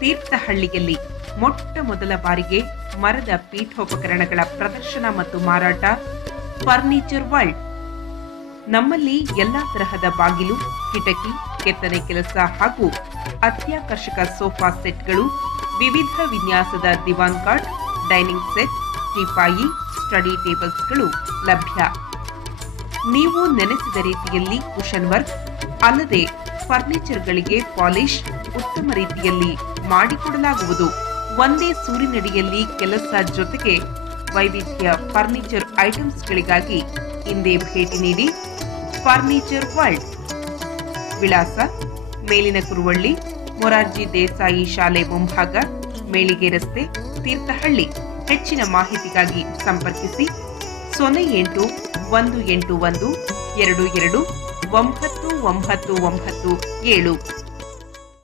ತೀರ್ಥಹಳ್ಳಿಯಲ್ಲಿ ಮೊಟ್ಟ ಮೊದಲ ಬಾರಿಗೆ ಮರದ ಪೀಠೋಪಕರಣಗಳ ಪ್ರದರ್ಶನ ಮತ್ತು ಮಾರಾಟ ಫರ್ನಿಚರ್ ವರ್ಲ್ಡ್. ನಮ್ಮಲ್ಲಿ ಎಲ್ಲಾ ತರಹದ ಬಾಗಿಲು, ಕಿಟಕಿ, ಕೆತ್ತನೆ ಕೆಲಸ ಹಾಗೂ ಅತ್ಯಾಕರ್ಷಕ ಸೋಫಾ ಸೆಟ್ಗಳು, ವಿವಿಧ ವಿನ್ಯಾಸದ ದಿವಾನ್ ಕಾಟ್, ಡೈನಿಂಗ್ ಸೆಟ್, ಟೀಪಾಯಿ, ಸ್ಟಡಿ ಟೇಬಲ್ಸ್ಗಳು ಲಭ್ಯ. ನೀವು ನೆನೆಸಿದ ರೀತಿಯಲ್ಲಿ ಕುಶನ್ ವರ್ಕ್ ಅಲ್ಲದೆ ಫರ್ನಿಚರ್ಗಳಿಗೆ ಪಾಲಿಶ್ ಉತ್ತಮ ರೀತಿಯಲ್ಲಿ ಮಾಡಿಕೊಡಲಾಗುವುದು. ಒಂದೇ ಸೂರಿನಡಿಯಲ್ಲಿ ಕೆಲಸ ಜೊತೆಗೆ ವೈವಿಧ್ಯ ಫರ್ನಿಚರ್ ಐಟಮ್ಸ್ಗಳಿಗಾಗಿ ಹಿಂದೆ ಭೇಟಿ ನೀಡಿ. Furniture world. ವಿಳಾಸ: ಮೇಲಿನ ಕುರುವಳ್ಳಿ, ಮೊರಾರ್ಜಿ ದೇಸಾಯಿ ಶಾಲೆ ಮುಂಭಾಗ, ಮೇಳಿಗೆ ರಸ್ತೆ, ತೀರ್ಥಹಳ್ಳಿ. ಹೆಚ್ಚಿನ ಮಾಹಿತಿಗಾಗಿ ಸಂಪರ್ಕಿಸಿ 081812299997.